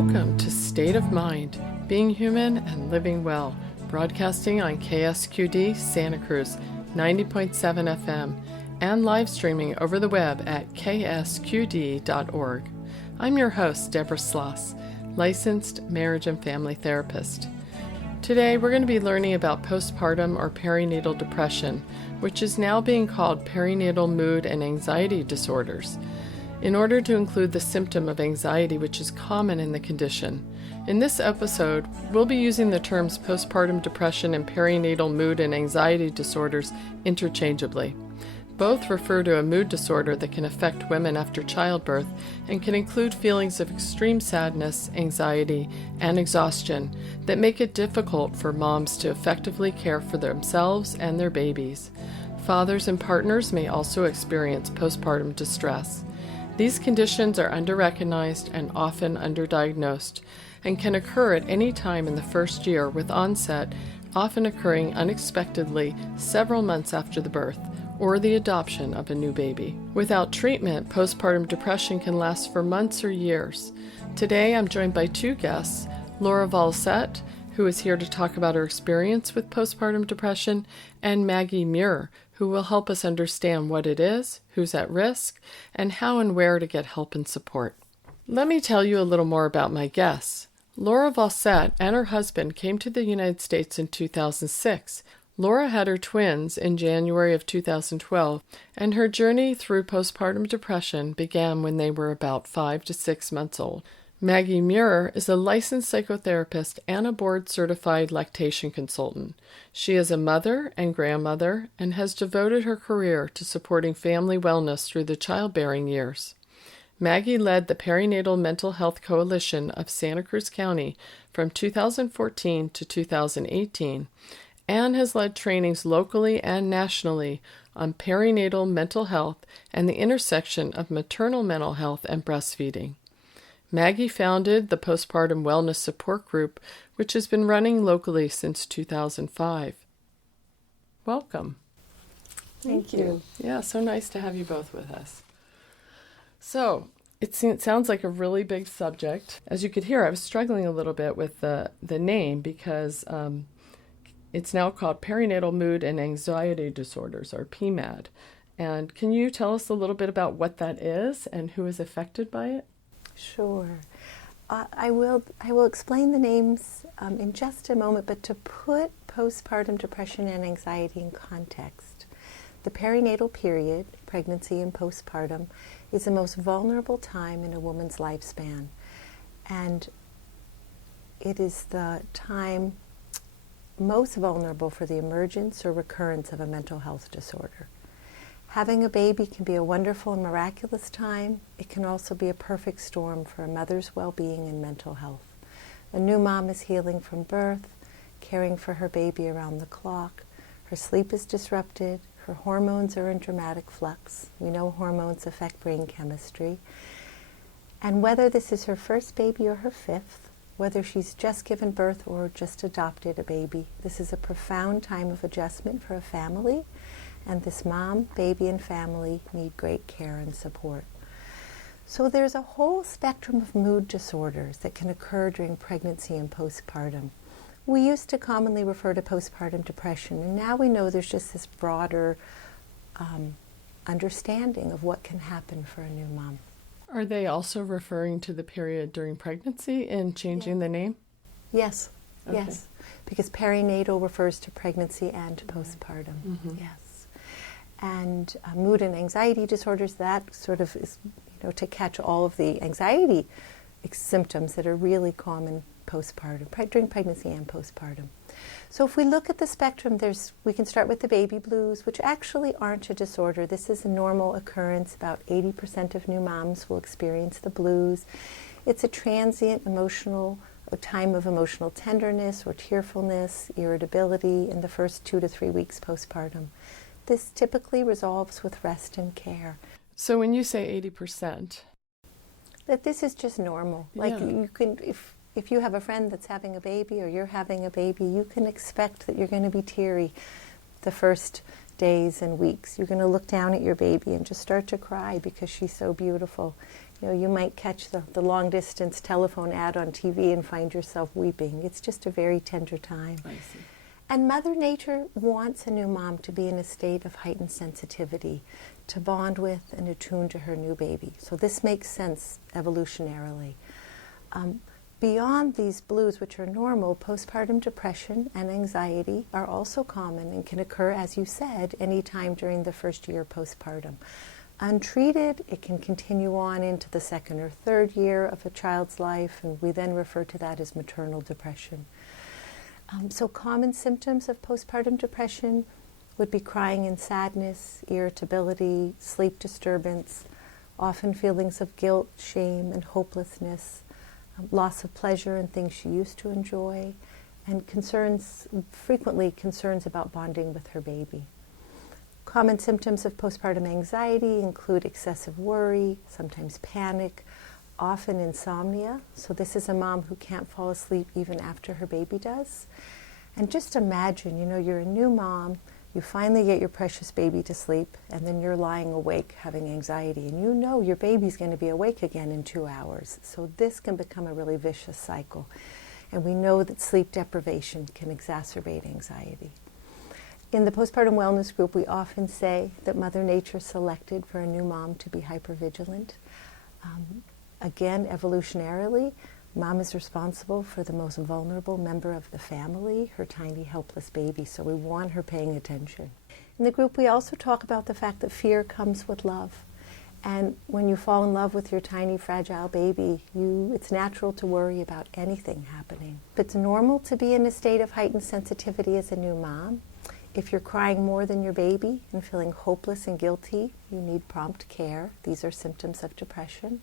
Welcome to State of Mind, Being Human and Living Well, broadcasting on KSQD Santa Cruz, 90.7 FM, and live streaming over the web at ksqd.org. I'm your host, Deborah Sloss, licensed marriage and family therapist. Today we're going to be learning about postpartum or perinatal depression, which is now being called perinatal mood and anxiety disorders, in order to include the symptom of anxiety which is common in the condition. In this episode, we'll be using the terms postpartum depression and perinatal mood and anxiety disorders interchangeably. Both refer to a mood disorder that can affect women after childbirth and can include feelings of extreme sadness, anxiety, and exhaustion that make it difficult for moms to effectively care for themselves and their babies. Fathers and partners may also experience postpartum distress. These conditions are underrecognized and often underdiagnosed and can occur at any time in the first year, with onset often occurring unexpectedly several months after the birth or the adoption of a new baby. Without treatment, postpartum depression can last for months or years. Today, I'm joined by two guests, Laura Valsett, who is here to talk about her experience with postpartum depression, and Maggie Muir, who will help us understand what it is, who's at risk, and how and where to get help and support. Let me tell you a little more about my guests. Laura Valsett and her husband came to the United States in 2006. Laura had her twins in January of 2012, and her journey through postpartum depression began when they were about 5 to 6 months old. Maggie Muir is a licensed psychotherapist and a board-certified lactation consultant. She is a mother and grandmother and has devoted her career to supporting family wellness through the childbearing years. Maggie led the Perinatal Mental Health Coalition of Santa Cruz County from 2014 to 2018 and has led trainings locally and nationally on perinatal mental health and the intersection of maternal mental health and breastfeeding. Maggie founded the Postpartum Wellness Support Group, which has been running locally since 2005. Welcome. Thank you. Yeah, so nice to have you both with us. So, it sounds like a really big subject. As you could hear, I was struggling a little bit with the name because it's now called Perinatal Mood and Anxiety Disorders, or PMAD. And can you tell us a little bit about what that is and who is affected by it? Sure. I will explain the names in just a moment, but to put postpartum depression and anxiety in context, the perinatal period, pregnancy and postpartum, is the most vulnerable time in a woman's lifespan. And it is the time most vulnerable for the emergence or recurrence of a mental health disorder. Having a baby can be a wonderful and miraculous time. It can also be a perfect storm for a mother's well-being and mental health. A new mom is healing from birth, caring for her baby around the clock. Her sleep is disrupted. Her hormones are in dramatic flux. We know hormones affect brain chemistry. And whether this is her first baby or her fifth, whether she's just given birth or just adopted a baby, this is a profound time of adjustment for a family. And this mom, baby, and family need great care and support. So there's a whole spectrum of mood disorders that can occur during pregnancy and postpartum. We used to commonly refer to postpartum depression, and now we know there's just this broader understanding of what can happen for a new mom. Are they also referring to the period during pregnancy and changing the name? Yes, Okay. yes, because perinatal refers to pregnancy and postpartum, yes. And mood and anxiety disorders, that sort of is, to catch all of the anxiety symptoms that are really common postpartum, during pregnancy and postpartum. So if we look at the spectrum, we can start with the baby blues, which actually aren't a disorder. This is a normal occurrence. About 80% of new moms will experience the blues. It's a transient a time of emotional tenderness or tearfulness, irritability in the first 2 to 3 weeks postpartum. This typically resolves with rest and care. So when you say 80%? That this is just normal. Like you can, if you have a friend that's having a baby or you're having a baby, you can expect that you're going to be teary the first days and weeks. You're going to look down at your baby and just start to cry because she's so beautiful. You know, you might catch the long-distance telephone ad on TV and find yourself weeping. It's just a very tender time. I see. And Mother Nature wants a new mom to be in a state of heightened sensitivity, to bond with and attune to her new baby. So this makes sense evolutionarily. Beyond these blues, which are normal, postpartum depression and anxiety are also common and can occur, as you said, anytime during the first year postpartum. Untreated, it can continue on into the second or third year of a child's life, and we then refer to that as maternal depression. So common symptoms of postpartum depression would be crying and sadness, irritability, sleep disturbance, often feelings of guilt, shame, and hopelessness, loss of pleasure in things she used to enjoy, and frequently concerns about bonding with her baby. Common symptoms of postpartum anxiety include excessive worry, sometimes panic, often insomnia. So this is a mom who can't fall asleep even after her baby does. And just imagine, you know, you're a new mom, you finally get your precious baby to sleep, and then you're lying awake having anxiety, and you know your baby's going to be awake again in 2 hours. So this can become a really vicious cycle. And we know that sleep deprivation can exacerbate anxiety. In the postpartum wellness group, we often say that Mother Nature selected for a new mom to be hypervigilant. Again, evolutionarily, mom is responsible for the most vulnerable member of the family, her tiny, helpless baby, so we want her paying attention. In the group, we also talk about the fact that fear comes with love. And when you fall in love with your tiny, fragile baby, it's natural to worry about anything happening. It's normal to be in a state of heightened sensitivity as a new mom. If you're crying more than your baby and feeling hopeless and guilty, you need prompt care. These are symptoms of depression.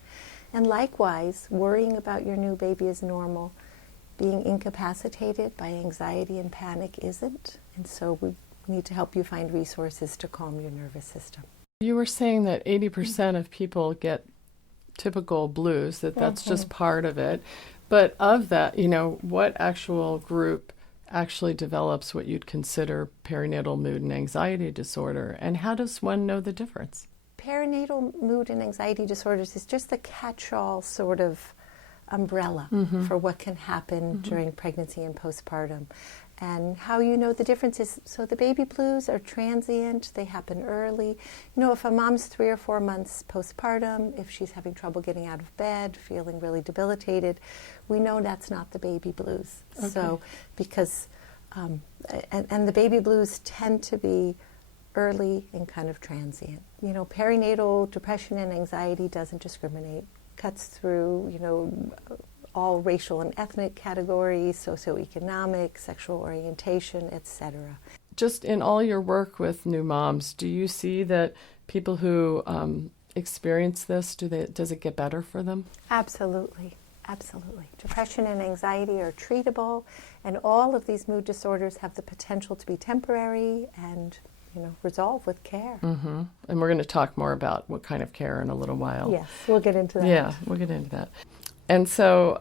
And likewise, worrying about your new baby is normal. Being incapacitated by anxiety and panic isn't. And so we need to help you find resources to calm your nervous system. You were saying that 80% of people get typical blues, that's just part of it. But of that, you know, what actual group actually develops what you'd consider perinatal mood and anxiety disorder, and how does one know the difference? Perinatal mood and anxiety disorders is just the catch-all sort of umbrella for what can happen during pregnancy and postpartum. And how you know the difference is, so the baby blues are transient, they happen early. You know, if a mom's 3 or 4 months postpartum, if she's having trouble getting out of bed, feeling really debilitated, we know that's not the baby blues. Okay. So, because, and the baby blues tend to be early and kind of transient. You know, perinatal depression and anxiety doesn't discriminate, cuts through, you know, all racial and ethnic categories, socioeconomic, sexual orientation, etc. Just in all your work with new moms, do you see that people who experience this, does it get better for them? Absolutely. Absolutely. Depression and anxiety are treatable, and all of these mood disorders have the potential to be temporary and, you know, resolve with care. Mm-hmm. And we're going to talk more about what kind of care in a little while. Yes, we'll get into that. Yeah, we'll get into that. And so,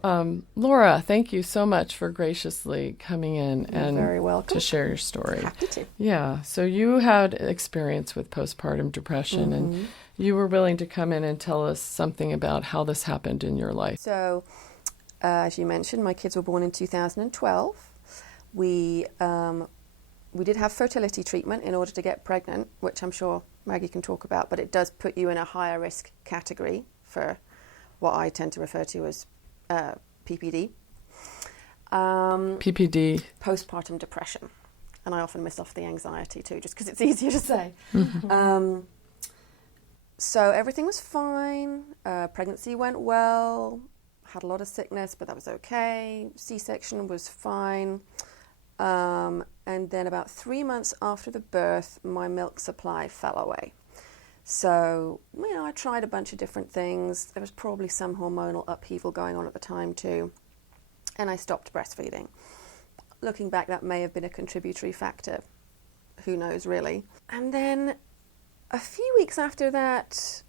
Laura, thank you so much for graciously coming in and very welcome. To share your story. Happy to. Yeah, so you had experience with postpartum depression, and you were willing to come in and tell us something about how this happened in your life. So, as you mentioned, my kids were born in 2012. We did have fertility treatment in order to get pregnant, which I'm sure Maggie can talk about, but it does put you in a higher risk category for what I tend to refer to as PPD. PPD. Postpartum depression. And I often miss off the anxiety too, just because it's easier to say. So everything was fine. Pregnancy went well. Had a lot of sickness, but that was okay. C-section was fine. And then about 3 months after the birth, my milk supply fell away. So, you know, I tried a bunch of different things. There was probably some hormonal upheaval going on at the time too. And I stopped breastfeeding. Looking back, that may have been a contributory factor. Who knows, really. And then a few weeks after that,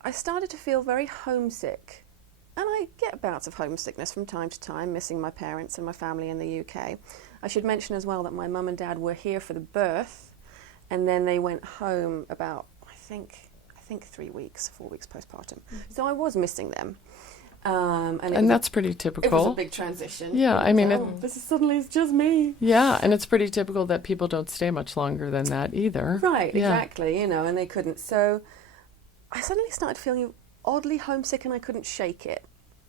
I started to feel very homesick. And I get bouts of homesickness from time to time, missing my parents and my family in the UK. I should mention as well that my mum and dad were here for the birth, And then they went home about, I think 4 weeks postpartum. So I was missing them. And that's pretty typical. It was a big transition. Yeah, I mean, this is suddenly it's just me. Yeah, and it's pretty typical that people don't stay much longer than that either. Right, yeah. exactly, and they couldn't. So I suddenly started feeling oddly homesick, and I couldn't shake it.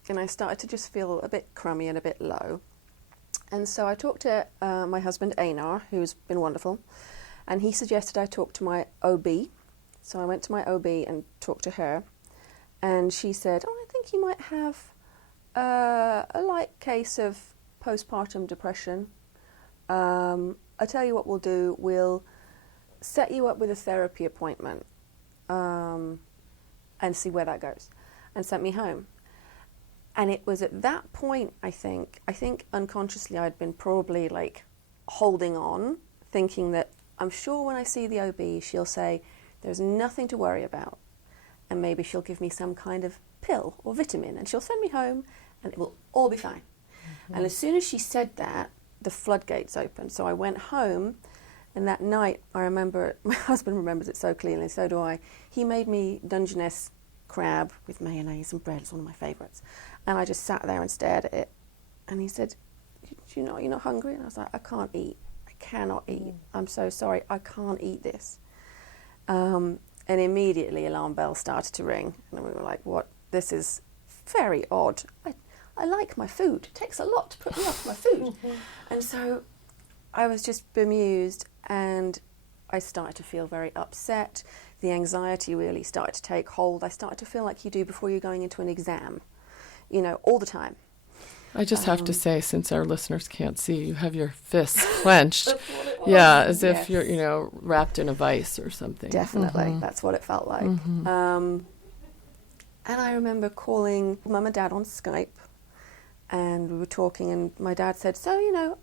And I started to just feel a bit crummy and a bit low. And so I talked to my husband, Einar, who's been wonderful, and he suggested I talk to my OB. So I went to my OB and talked to her, and she said, I think you might have a light case of postpartum depression. I'll tell you what we'll do. We'll set you up with a therapy appointment and see where that goes, and sent me home. And it was at that point, I think unconsciously I'd been probably like holding on, thinking that I'm sure when I see the OB, she'll say, there's nothing to worry about. And maybe she'll give me some kind of pill or vitamin, and she'll send me home, and it will all be fine. Mm-hmm. And as soon as she said that, the floodgates opened. So I went home, and that night, I remember, my husband remembers it so clearly, so do I. He made me Dungeness crab with mayonnaise and bread. It's one of my favourites. And I just sat there and stared at it. And he said, you're not hungry? And I was like, I can't eat. I cannot eat. I'm so sorry. I can't eat this. And immediately alarm bells started to ring. And we were like, what? This is very odd. I like my food. It takes a lot to put me off my food. And so I was just bemused, and I started to feel very upset. The anxiety really started to take hold. I started to feel like you do before you're going into an exam, all the time. I just have to say, since our listeners can't see, you have your fists clenched. Yeah, as if you're, wrapped in a vice or something. Definitely. Mm-hmm. That's what it felt like. Mm-hmm. And I remember calling Mum and Dad on Skype, and we were talking, and my dad said, so,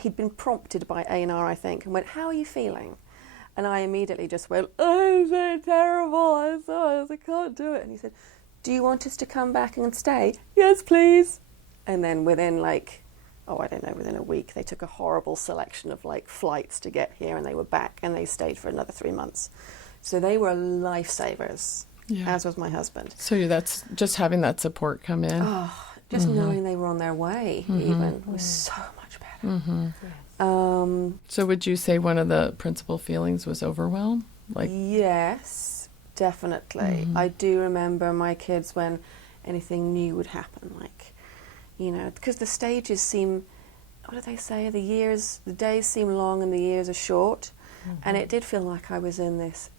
he'd been prompted by Einar, I think, and went, how are you feeling? And I immediately just went, oh, it's so terrible. I can't do it. And he said, do you want us to come back and stay? Yes, please. And then within within a week, they took a horrible selection of flights to get here, and they were back, and they stayed for another 3 months. So they were lifesavers, as was my husband. So that's just having that support come in. Oh, just knowing they were on their way even was so much better. Mm-hmm. So would you say one of the principal feelings was overwhelm? Yes, definitely. Mm-hmm. I do remember my kids when anything new would happen, because the stages seem, what do they say, the days seem long and the years are short. Mm-hmm. And it did feel like I was in this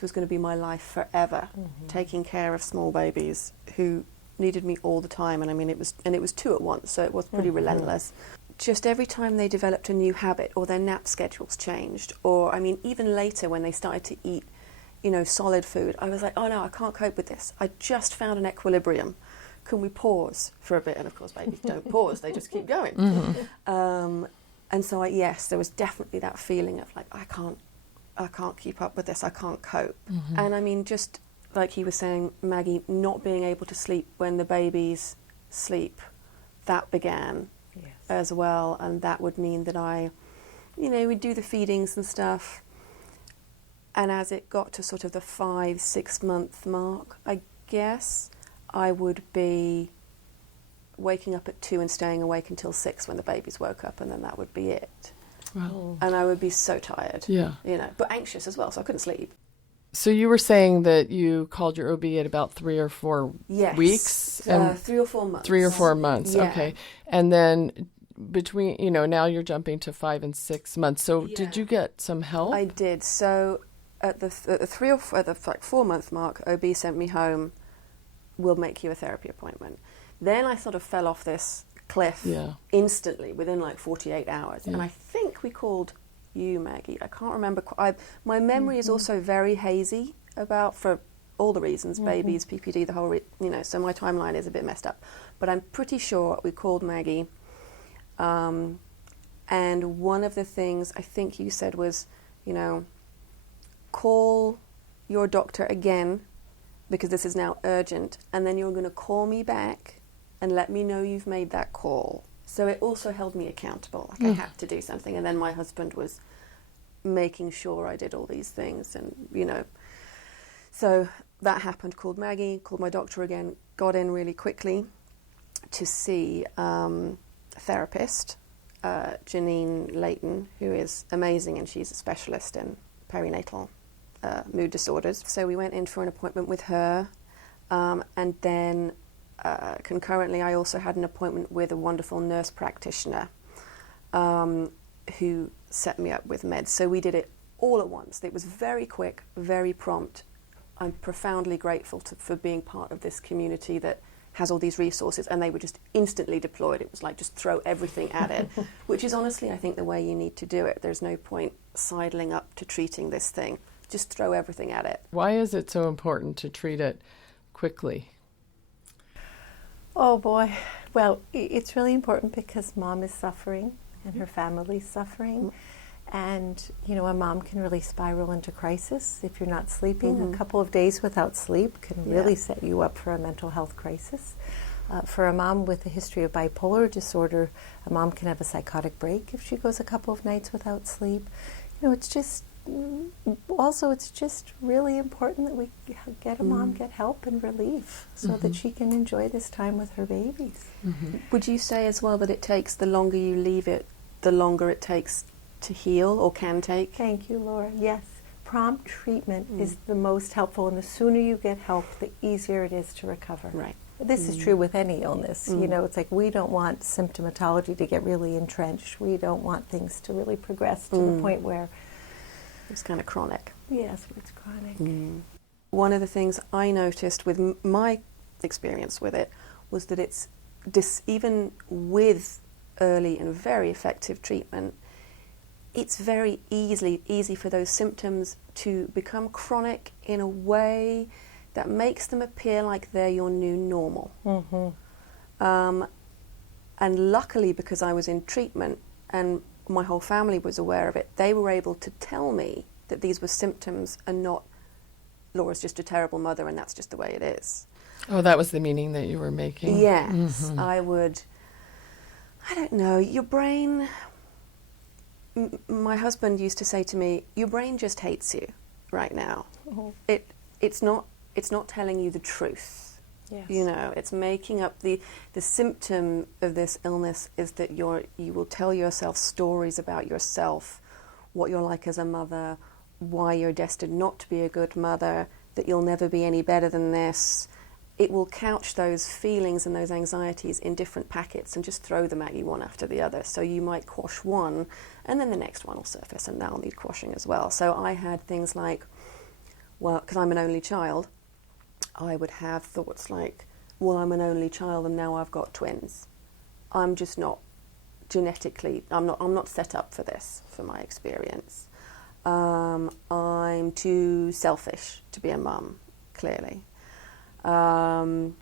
was going to be my life forever, taking care of small babies who needed me all the time. And I mean, it was 2 at once, so it was pretty relentless. Just every time they developed a new habit, or their nap schedules changed, or even later when they started to eat, solid food, I was like, oh no, I can't cope with this. I just found an equilibrium. Can we pause for a bit? And of course, babies don't pause; they just keep going. Mm-hmm. And so, there was definitely that feeling of I can't keep up with this. I can't cope. Mm-hmm. And just like he was saying, Maggie, not being able to sleep when the babies sleep, that began as well, and that would mean that we'd do the feedings and stuff. And as it got to sort of the 5-6 month mark, I guess I would be waking up at 2 and staying awake until 6 when the babies woke up, and then that would be it. Wow. And I would be so tired. Yeah. But anxious as well, so I couldn't sleep. So you were saying that you called your OB at about 3 or 4 weeks? 3 or 4 months. 3 or 4 months, yeah. Okay. And then between, now you're jumping to 5 and 6 months. So did you get some help? I did. So at the 4 month mark, OB sent me home, we'll make you a therapy appointment. Then I sort of fell off this cliff instantly within 48 hours. And I think we called you, Maggie. I can't remember. My memory is also very hazy for all the reasons, babies, PPD, the whole, so my timeline is a bit messed up. But I'm pretty sure we called Maggie. And one of the things I think you said was, call your doctor again, because this is now urgent, and then you're going to call me back and let me know you've made that call. So it also held me accountable. I had to do something. And then my husband was making sure I did all these things. And, you know, so that happened. Called Maggie, called my doctor again, got in really quickly to see a therapist, Janine Layton, who is amazing, and she's a specialist in perinatal mood disorders. So we went in for an appointment with her, and then concurrently I also had an appointment with a wonderful nurse practitioner who set me up with meds. So we did it all at once. It was very quick, very prompt. I'm profoundly grateful for being part of this community that has all these resources, and they were just instantly deployed. It was like just throw everything at it, which is honestly, I think, the way you need to do it. There's no point sidling up to treating this thing. Just throw everything at it. Why is it so important to treat it quickly? Oh boy. Well, it's really important because mom is suffering and her family's suffering. And, you know, a mom can really spiral into crisis if you're not sleeping. A couple of days without sleep can really set you up for a mental health crisis. For a mom with a history of bipolar disorder, a mom can have a psychotic break if she goes a couple of nights without sleep. You know, it's just, also it's just really important that we get a mom get help and relief so that she can enjoy this time with her babies. Would you say as well that it takes, the longer you leave it, the longer it takes to heal, or can take? Thank you, Laura. Yes, prompt treatment is the most helpful, and the sooner you get help, the easier it is to recover. Right. This is true with any illness. You know, it's like we don't want symptomatology to get really entrenched. We don't want things to really progress to the point where it's kind of chronic. Yes, it's chronic. One of the things I noticed with my experience with it was that it's even with early and very effective treatment, it's very easy for those symptoms to become chronic in a way that makes them appear like they're your new normal. And luckily, because I was in treatment and my whole family was aware of it, they were able to tell me that these were symptoms and not, Laura's just a terrible mother and that's just the way it is. Oh, that was the meaning that you were making? Yes, I don't know, your brain... My husband used to say to me, your brain just hates you right now. It's not telling you the truth. Yes. You know, it's making up the symptom of this illness is that you will tell yourself stories about yourself, what you're like as a mother, why you're destined not to be a good mother, that you'll never be any better than this. It will couch those feelings and those anxieties in different packets and just throw them at you one after the other. So you might quash one and then the next one will surface and that'll need quashing as well. So I had things like, well, because I'm an only child, I would have thoughts like, well, I'm an only child and now I've got twins. I'm just not genetically, I'm not set up for this, for my experience. I'm too selfish to be a mum, clearly. I'm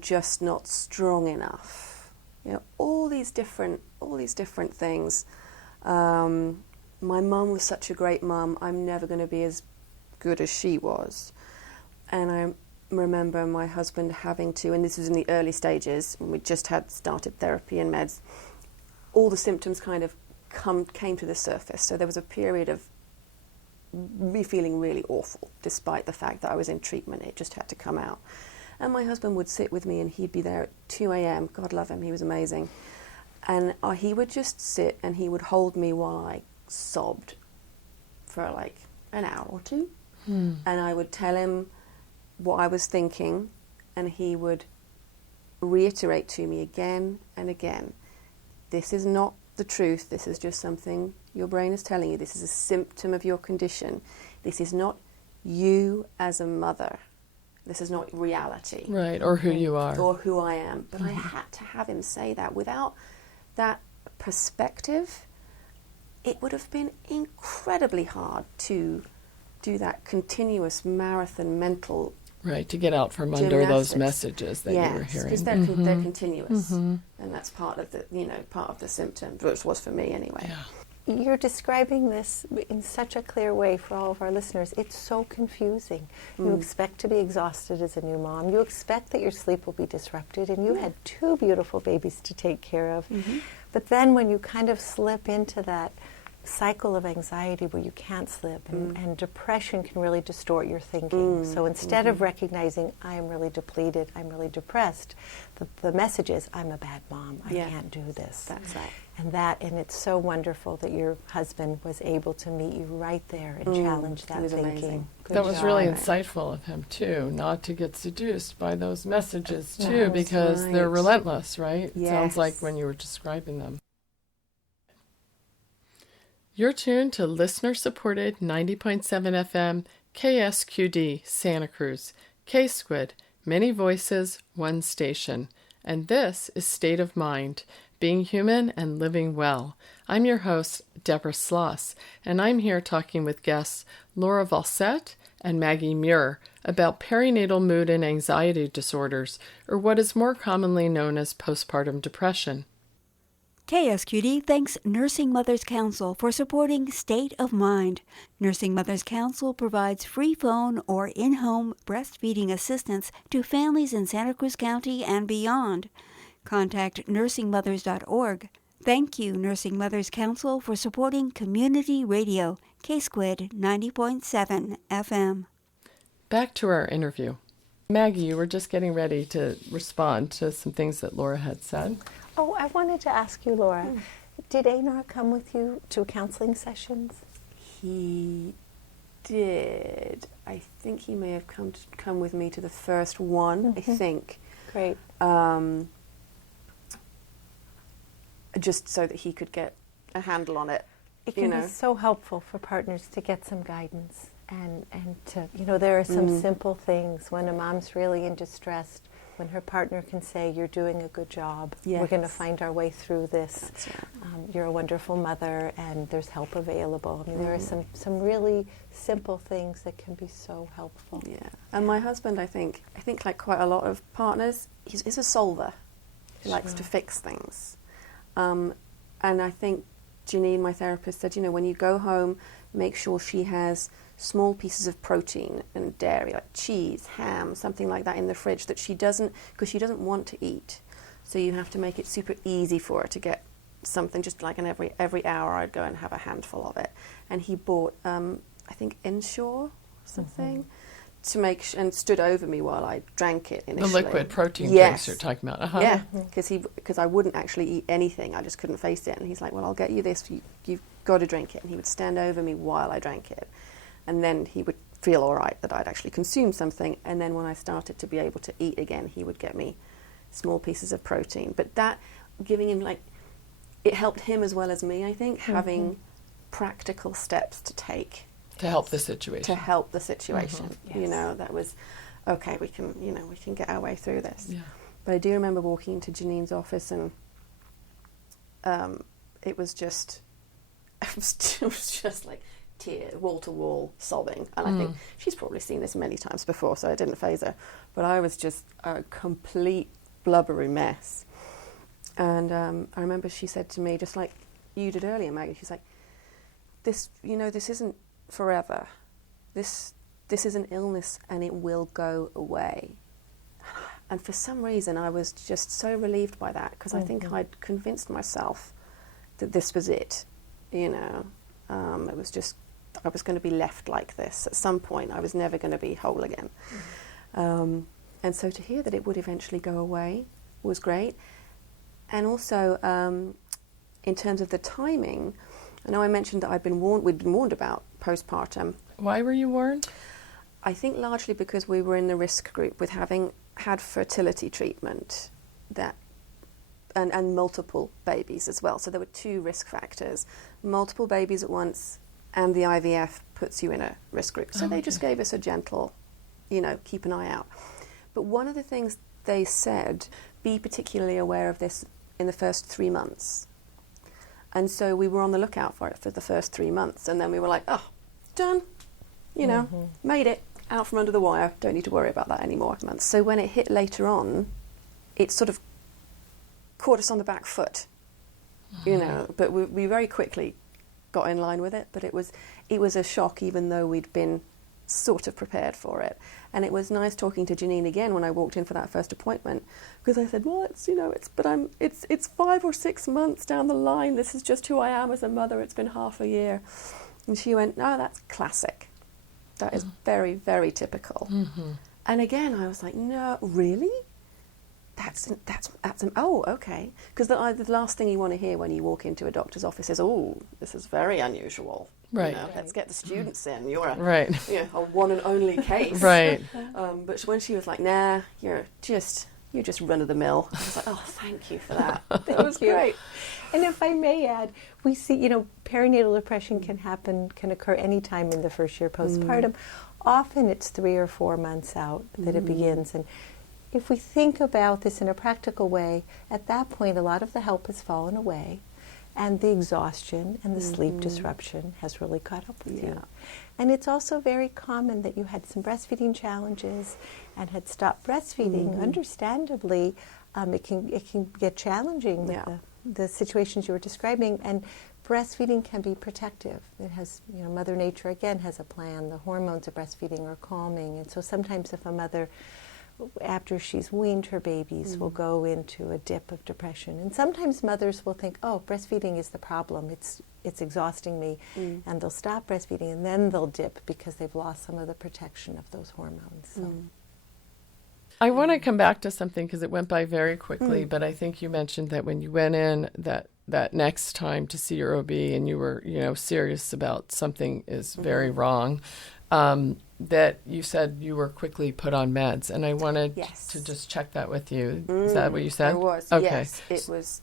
just not strong enough. You know, all these different things. My mum was such a great mum. I'm never going to be as good as she was. And I remember my husband having to, and this was in the early stages when we just had started therapy and meds. All the symptoms kind of came to the surface. So there was a period of me feeling really awful, despite the fact that I was in treatment. It just had to come out. And my husband would sit with me and he'd be there at 2 a.m. God love him, he was amazing. And he would just sit and he would hold me while I sobbed for like an hour or two. And I would tell him what I was thinking and he would reiterate to me again and again, this is not the truth, this is just something your brain is telling you, this is a symptom of your condition, this is not you as a mother, this is not reality. Right, or who you are. Or who I am. But I had to have him say that. Without that perspective, it would have been incredibly hard to do that continuous marathon mental Right, to get out from under those messages that you were hearing. Yes, because they're continuous, and that's part of the symptom, which was for me anyway. Yeah. You're describing this in such a clear way for all of our listeners. It's so confusing. You expect to be exhausted as a new mom. You expect that your sleep will be disrupted, and you had 2 beautiful babies to take care of. But then when you kind of slip into that cycle of anxiety where you can't sleep, and depression can really distort your thinking. So instead of recognizing I am really depleted, I'm really depressed, the message is I'm a bad mom, I can't do this. That's right. And it's so wonderful that your husband was able to meet you right there and challenge that was thinking. amazing. That was really insightful of him, too, not to get seduced by those messages, too, because they're relentless, right? It sounds like when you were describing them. You're tuned to listener-supported 90.7 FM KSQD Santa Cruz, K-Squid, many voices, one station. And this is State of Mind, being human and living well. I'm your host, Deborah Sloss, and I'm here talking with guests Laura Valsett and Maggie Muir about perinatal mood and anxiety disorders, or what is more commonly known as postpartum depression. KSQD thanks Nursing Mothers Council for supporting State of Mind. Nursing Mothers Council provides free phone or in-home breastfeeding assistance to families in Santa Cruz County and beyond. Contact nursingmothers.org. Thank you, Nursing Mothers Council, for supporting Community Radio, K-Squid 90.7 FM. Back to our interview. Maggie, you were just getting ready to respond to some things that Laura had said. Oh, I wanted to ask you, Laura, did Einar come with you to counseling sessions? He did. I think he may have come with me to the first one, I think. Great. Just so that he could get a handle on it. It can be so helpful for partners to get some guidance and to, there are some simple things when a mom's really in distress, when her partner can say, you're doing a good job, we're going to find our way through this, you're a wonderful mother, and there's help available. I mean, there are some really simple things that can be so helpful. Yeah, and my husband, I think like quite a lot of partners, he's a solver. He likes to fix things. And I think Janine, my therapist, said, when you go home, make sure she has small pieces of protein and dairy, like cheese, ham, something like that in the fridge that she doesn't, because she doesn't want to eat. So you have to make it super easy for her to get something, just like every hour I'd go and have a handful of it. And he bought, I think, Ensure or something, to make, and stood over me while I drank it initially. The liquid protein drinks you're talking about. Yeah, because I wouldn't actually eat anything. I just couldn't face it. And he's like, well, I'll get you this. You've got to drink it. And he would stand over me while I drank it. And then he would feel all right that I'd actually consumed something. And then when I started to be able to eat again, he would get me small pieces of protein. But that, giving him, it helped him as well as me, I think, having practical steps to take. To help the situation. That was, okay, we can get our way through this. Yeah. But I do remember walking into Janine's office and it was just like tear, wall-to-wall sobbing. And I think she's probably seen this many times before, so it didn't faze her. But I was just a complete blubbery mess. And I remember she said to me, just like you did earlier, Maggie, she's like, this isn't forever. This is an illness and it will go away. And for some reason I was just so relieved by that, because I think I'd convinced myself that this was it. It was just, I was going to be left like this. At some point I was never going to be whole again. And so to hear that it would eventually go away was great. And also in terms of the timing, I know I mentioned that we'd been warned about postpartum. Why were you warned? I think largely because we were in the risk group with having had fertility treatment and multiple babies as well. So there were 2 risk factors. Multiple babies at once and the IVF puts you in a risk group. So they just gave us a gentle, keep an eye out. But one of the things they said, be particularly aware of this in the first 3 months. And so we were on the lookout for it for the first 3 months. And then we were like, oh, done, made it, out from under the wire, don't need to worry about that anymore. So when it hit later on, it sort of caught us on the back foot, but we very quickly got in line with it. But it was a shock, even though we'd been sort of prepared for it. And it was nice talking to Janine again when I walked in for that first appointment, because I said, well, it's 5 or 6 months down the line. This is just who I am as a mother. It's been half a year. And she went, no, that's classic. That is very, very typical. Mm-hmm. And again, I was like, no, really? Oh, okay. Because the last thing you want to hear when you walk into a doctor's office is, oh, this is very unusual. Right. Let's get the students in. You're a one and only case. Right. But when she was like, nah, you're just run of the mill. I was like, oh, thank you for that. That was great. And if I may add, we see, perinatal depression can occur anytime in the first year postpartum. Often it's 3 or 4 months out that it begins. And if we think about this in a practical way, at that point a lot of the help has fallen away, and the exhaustion and the sleep disruption has really caught up with you. And it's also very common that you had some breastfeeding challenges and had stopped breastfeeding. Understandably, it can get challenging with the situations you were describing, and breastfeeding can be protective. It has, Mother Nature again has a plan. The hormones of breastfeeding are calming, and so sometimes if a mother, after she's weaned her babies, will go into a dip of depression. And sometimes mothers will think, oh, breastfeeding is the problem. It's exhausting me. And they'll stop breastfeeding, and then they'll dip because they've lost some of the protection of those hormones. So. I want to come back to something because it went by very quickly, but I think you mentioned that when you went in that next time to see your OB and you were, serious about something is very wrong, that you said you were quickly put on meds. And I wanted to just check that with you. Is that what you said? I was, okay. Yes. It was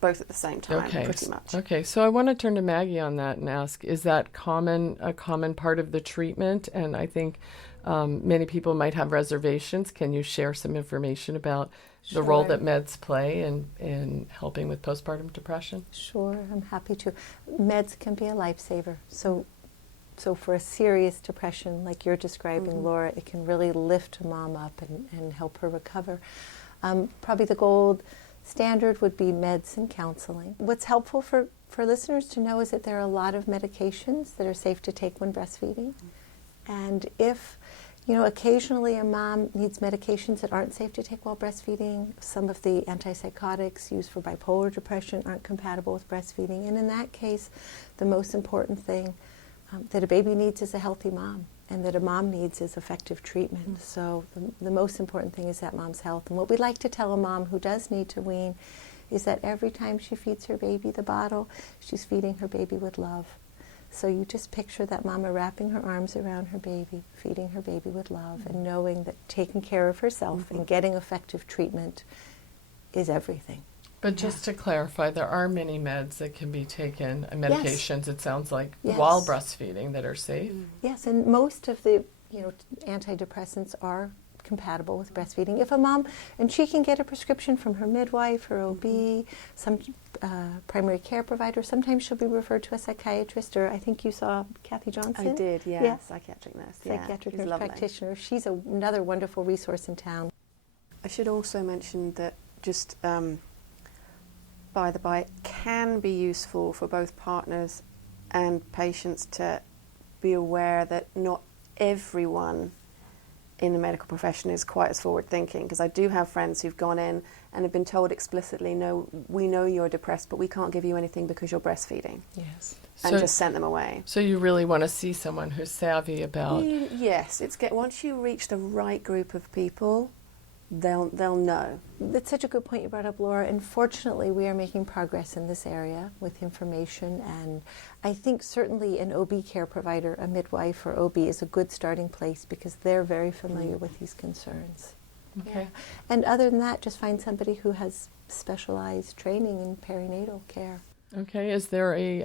both at the same time, pretty much. Okay, so I want to turn to Maggie on that and ask, is that a common part of the treatment? And I think many people might have reservations. Can you share some information about the role that meds play in helping with postpartum depression? Sure, I'm happy to. Meds can be a lifesaver. So for a serious depression like you're describing, Laura, it can really lift a mom up and help her recover. Probably the gold standard would be meds and counseling. What's helpful for listeners to know is that there are a lot of medications that are safe to take when breastfeeding. And if, occasionally a mom needs medications that aren't safe to take while breastfeeding, some of the antipsychotics used for bipolar depression aren't compatible with breastfeeding. And in that case, the most important thing that a baby needs is a healthy mom, and that a mom needs is effective treatment. So the most important thing is that mom's health. And what we like to tell a mom who does need to wean is that every time she feeds her baby the bottle, she's feeding her baby with love. So you just picture that mama wrapping her arms around her baby, feeding her baby with love, and knowing that taking care of herself and getting effective treatment is everything. But just to clarify, there are many meds that can be taken, medications, it sounds like, Yes. while breastfeeding that are safe. Yes, and most of the antidepressants are compatible with breastfeeding. If a mom, and she can get a prescription from her midwife, her OB, some primary care provider. Sometimes she'll be referred to a psychiatrist, or I think you saw Kathy Johnson. I did, Yeah. Psychiatric nurse. Psychiatric nurse lovely. practitioner. She's another wonderful resource in town. I should also mention that just by the by, it can be useful for both partners and patients to be aware that not everyone in the medical profession is quite as forward thinking, because I do have friends who've gone in and have been told explicitly, no, we know you're depressed, but we can't give you anything because you're breastfeeding. Yes. And just sent them away. So you really want to see someone who's savvy about... Yes, once you reach the right group of people, they'll know. That's such a good point you brought up, Laura. And fortunately, we are making progress in this area with information. And I think certainly an OB care provider, a midwife or OB, is a good starting place because they're very familiar with these concerns. Okay. Yeah. And other than that, just find somebody who has specialized training in perinatal care. Okay. Is there a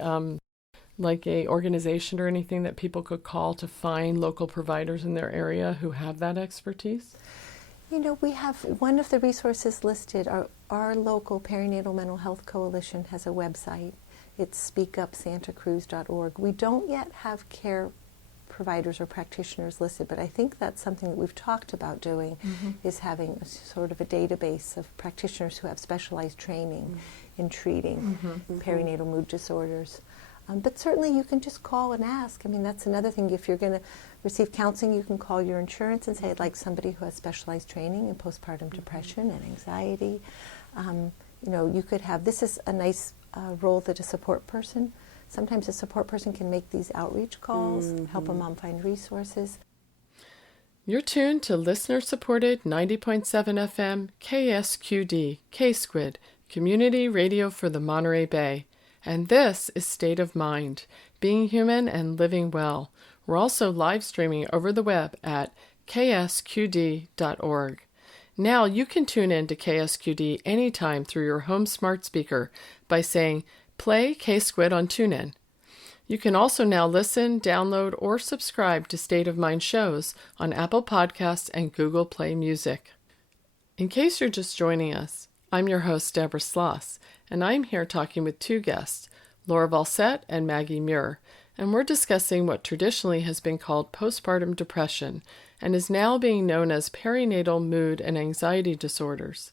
organization or anything that people could call to find local providers in their area who have that expertise? We have one of the resources listed. Our local Perinatal Mental Health Coalition has a website. It's speakupsantacruz.org. We don't yet have care providers or practitioners listed, but I think that's something that we've talked about doing, is having a sort of a database of practitioners who have specialized training in treating perinatal mood disorders. But certainly you can just call and ask. I mean, that's another thing. If you're going to receive counseling, you can call your insurance and say, I'd like somebody who has specialized training in postpartum depression and anxiety. You could have, this is a nice role that a support person, sometimes a support person can make these outreach calls, help a mom find resources. You're tuned to listener-supported 90.7 FM KSQD, K-Squid, Community Radio for the Monterey Bay. And this is State of Mind, Being Human and Living Well. We're also live streaming over the web at ksqd.org. Now you can tune in to KSQD anytime through your home smart speaker by saying, play K-Squid on TuneIn. You can also now listen, download, or subscribe to State of Mind shows on Apple Podcasts and Google Play Music. In case you're just joining us, I'm your host, Deborah Sloss, and I'm here talking with two guests, Laura Valsett and Maggie Muir, and we're discussing what traditionally has been called postpartum depression and is now being known as perinatal mood and anxiety disorders.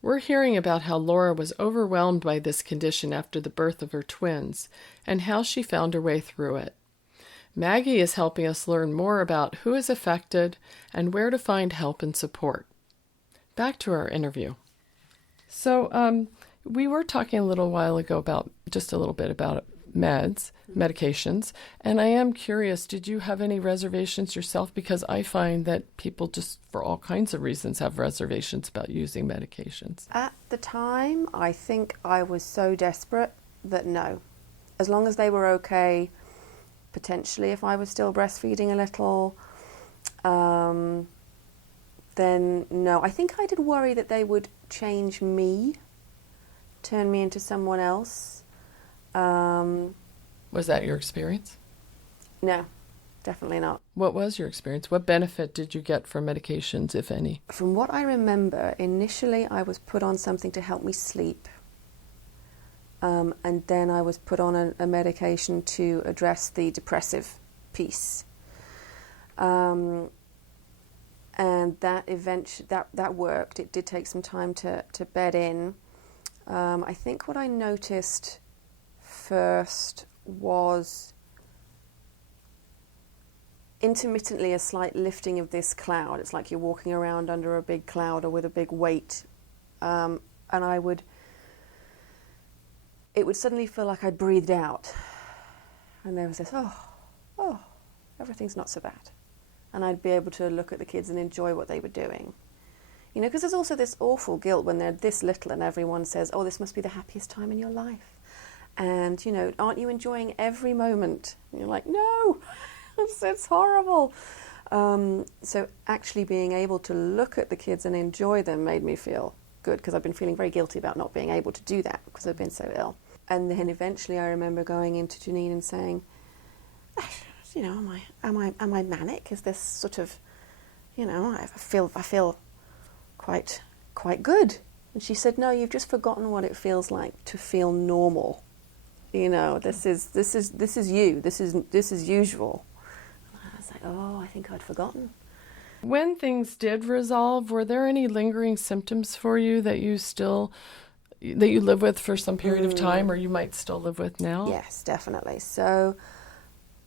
We're hearing about how Laura was overwhelmed by this condition after the birth of her twins and how she found her way through it. Maggie is helping us learn more about who is affected and where to find help and support. Back to our interview. So we were talking a little while ago about medications, and I am curious, did you have any reservations yourself? Because I find that people just, for all kinds of reasons, have reservations about using medications. At the time, I think I was so desperate that no. As long as they were okay, potentially if I was still breastfeeding a little, then no. I think I did worry that they would change me, turn me into someone else. Was that your experience? No, definitely not. What was your experience? What benefit did you get from medications, if any? From what I remember, initially I was put on something to help me sleep. And then I was put on a medication to address the depressive piece. And that that worked. It did take some time to bed in. I think what I noticed first was intermittently a slight lifting of this cloud. It's like you're walking around under a big cloud or with a big weight. And it would suddenly feel like I'd breathed out. And there was this, oh, everything's not so bad. And I'd be able to look at the kids and enjoy what they were doing. You know, because there's also this awful guilt when they're this little and everyone says, oh, this must be the happiest time in your life. And, you know, aren't you enjoying every moment? And you're like, no, it's horrible. So actually being able to look at the kids and enjoy them made me feel good, because I've been feeling very guilty about not being able to do that because I've been so ill. And then eventually I remember going into Janine and saying, you know, am I manic? Is this sort of, you know, I feel quite good. And she said, no, you've just forgotten what it feels like to feel normal. You know, this is you. This is usual. And I was like, oh, I think I'd forgotten. When things did resolve, were there any lingering symptoms for you that you live with for some period of time, or you might still live with now? Yes, definitely. So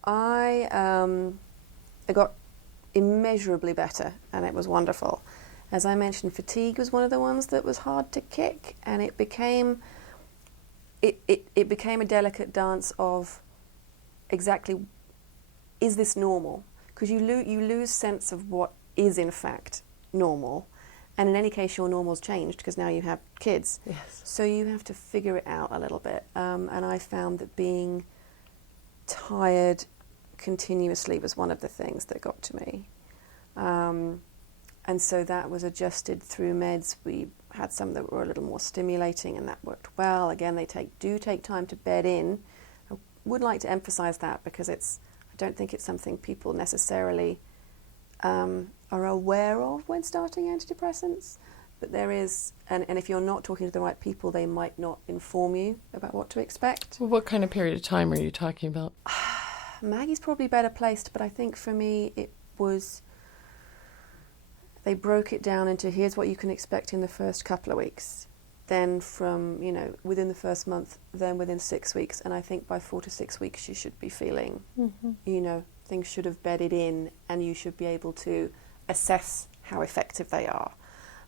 I got immeasurably better, and it was wonderful. As I mentioned, fatigue was one of the ones that was hard to kick, and it became a delicate dance of exactly, is this normal? Because you lose sense of what is in fact normal, and in any case your normal's changed because now you have kids. Yes. So you have to figure it out a little bit, and I found that being tired continuously was one of the things that got to me. And so that was adjusted through meds. We had some that were a little more stimulating, and that worked well. Again, they do take time to bed in. I would like to emphasize that because I don't think it's something people necessarily are aware of when starting antidepressants. But there is, and if you're not talking to the right people, they might not inform you about what to expect. Well, what kind of period of time are you talking about? Maggie's probably better placed, but I think for me it was, they broke it down into here's what you can expect in the first couple of weeks. then from, within the first month, then within 6 weeks, and I think by 4 to 6 weeks you should be feeling, things should have bedded in and you should be able to assess how effective they are.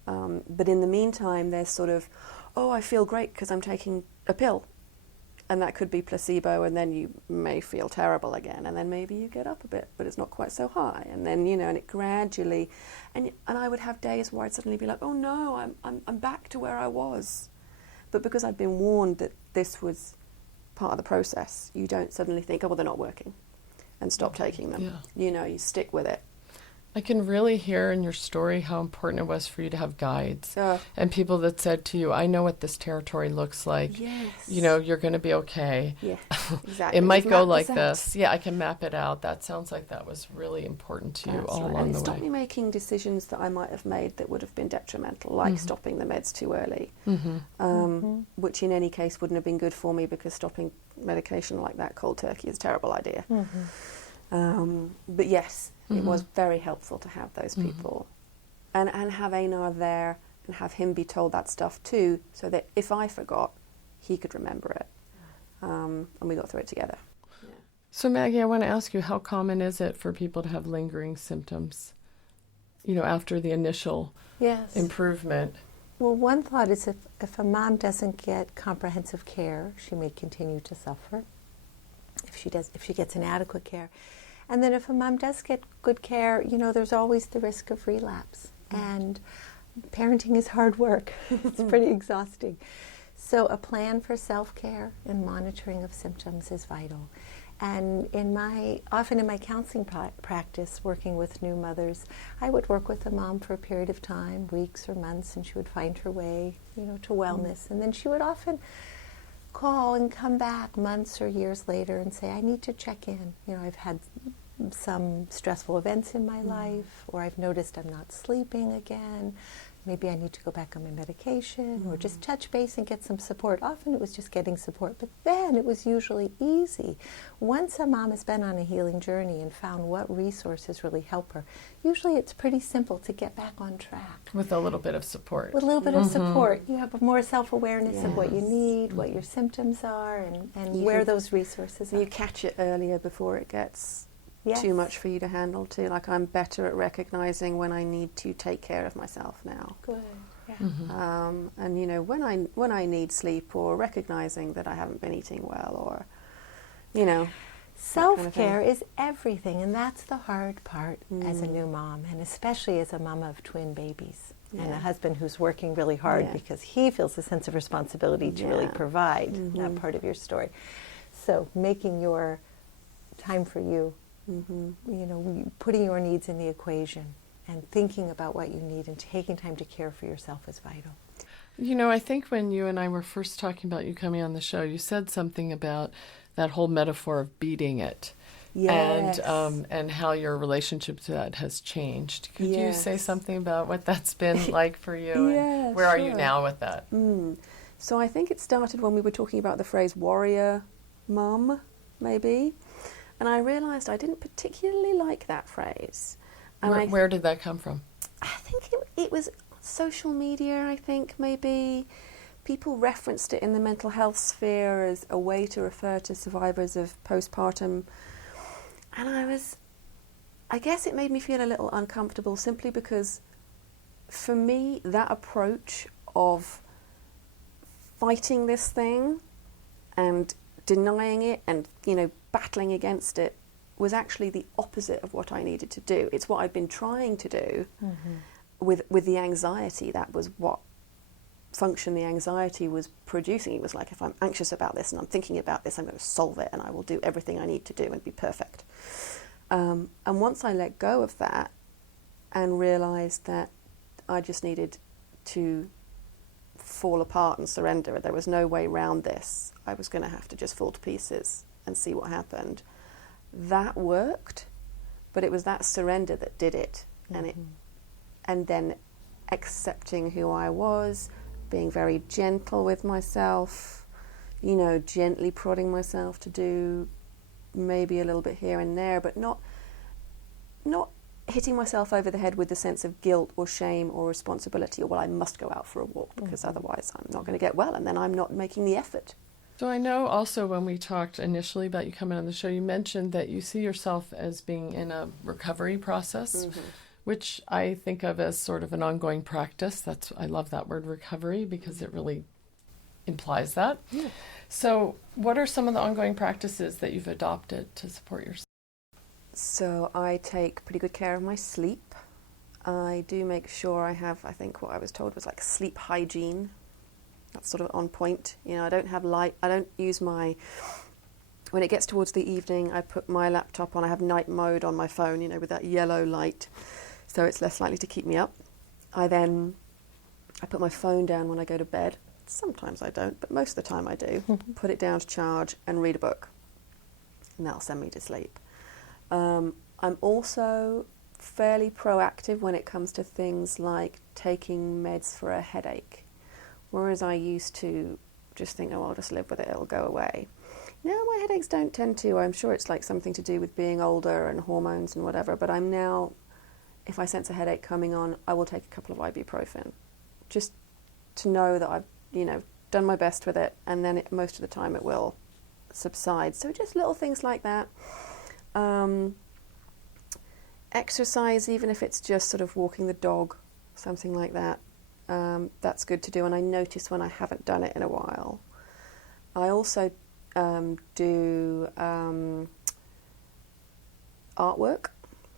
But in the meantime, there's sort of, I feel great because I'm taking a pill. And that could be placebo, and then you may feel terrible again, and then maybe you get up a bit, but it's not quite so high. And then, and it gradually, and I would have days where I'd suddenly be like, oh no, I'm back to where I was. But because I'd been warned that this was part of the process, you don't suddenly think, oh, well, they're not working, and stop taking them. Yeah. You stick with it. I can really hear in your story how important it was for you to have guides and people that said to you, I know what this territory looks like. Yes. You're going to be okay. Yeah, exactly. It might go like this. Yeah, I can map it out. That sounds like that was really important to you all along the way. It stopped me making decisions that I might have made that would have been detrimental, like stopping the meds too early, which in any case wouldn't have been good for me because stopping medication like that cold turkey is a terrible idea. But yes, it was very helpful to have those people and have Einar there and have him be told that stuff too, so that if I forgot, he could remember it. And we got through it together. Yeah. So Maggie, I want to ask you, how common is it for people to have lingering symptoms, after the initial improvement? Well, one thought is if a mom doesn't get comprehensive care, she may continue to suffer. If she gets inadequate care. And then if a mom does get good care, there's always the risk of relapse. And parenting is hard work. It's pretty exhausting. So a plan for self-care and monitoring of symptoms is vital. And often in my counseling practice, working with new mothers, I would work with a mom for a period of time, weeks or months, and she would find her way, to wellness. And then she would often call and come back months or years later and say, I need to check in. I've had some stressful events in my life, or I've noticed I'm not sleeping again. Maybe I need to go back on my medication, or just touch base and get some support. Often it was just getting support, but then it was usually easy. Once a mom has been on a healing journey and found what resources really help her, usually it's pretty simple to get back on track. With a little bit of support. With a little bit of support. You have more self-awareness of what you need, what your symptoms are, and where those resources are. You catch it earlier before it gets too much for you to handle too. Like, I'm better at recognizing when I need to take care of myself now. Good. Yeah. And when I need sleep, or recognizing that I haven't been eating well, or self-care is everything, and that's the hard part as a new mom, and especially as a mom of twin babies and a husband who's working really hard because he feels a sense of responsibility to really provide that part of your story. So making your time for you, putting your needs in the equation and thinking about what you need and taking time to care for yourself is vital. I think when you and I were first talking about you coming on the show, you said something about that whole metaphor of beating it. Yes. And how your relationship to that has changed. Could you say something about what that's been like for you? And where are you now with that? So I think it started when we were talking about the phrase warrior mum, maybe. And I realized I didn't particularly like that phrase. And where did that come from? I think it was social media, I think, maybe. People referenced it in the mental health sphere as a way to refer to survivors of postpartum. And I guess it made me feel a little uncomfortable, simply because for me, that approach of fighting this thing and denying it and, battling against it was actually the opposite of what I needed to do. It's what I've been trying to do with the anxiety. That was what function the anxiety was producing. It was like, if I'm anxious about this and I'm thinking about this, I'm going to solve it and I will do everything I need to do and be perfect. And once I let go of that and realized that I just needed to fall apart and surrender, there was no way around this, I was going to have to just fall to pieces and see what happened. That worked, but it was that surrender that did it. And then accepting who I was, being very gentle with myself, gently prodding myself to do maybe a little bit here and there, but not hitting myself over the head with the sense of guilt or shame or responsibility, or, well, I must go out for a walk because otherwise I'm not going to get well, and then I'm not making the effort. So I know also when we talked initially about you coming on the show, you mentioned that you see yourself as being in a recovery process, which I think of as sort of an ongoing practice. I love that word recovery because it really implies that. Yeah. So what are some of the ongoing practices that you've adopted to support yourself? So I take pretty good care of my sleep. I do make sure I have, I think what I was told was like sleep hygiene. That's sort of on point. You know, I don't have light, I don't use my, when it gets towards the evening, I put my laptop on, I have night mode on my phone, you know, with that yellow light, so it's less likely to keep me up. I put my phone down when I go to bed. Sometimes I don't, but most of the time I do. Put it down to charge and read a book, and that'll send me to sleep. I'm also fairly proactive when it comes to things like taking meds for a headache. Whereas I used to just think, oh, I'll just live with it, it'll go away. Now my headaches don't tend to. I'm sure it's like something to do with being older and hormones and whatever, but I'm now, if I sense a headache coming on, I will take a couple of ibuprofen, just to know that I've, you know, done my best with it, and then most of the time it will subside. So just little things like that. Exercise, even if it's just sort of walking the dog, something like that. That's good to do, and I notice when I haven't done it in a while. I also do artwork.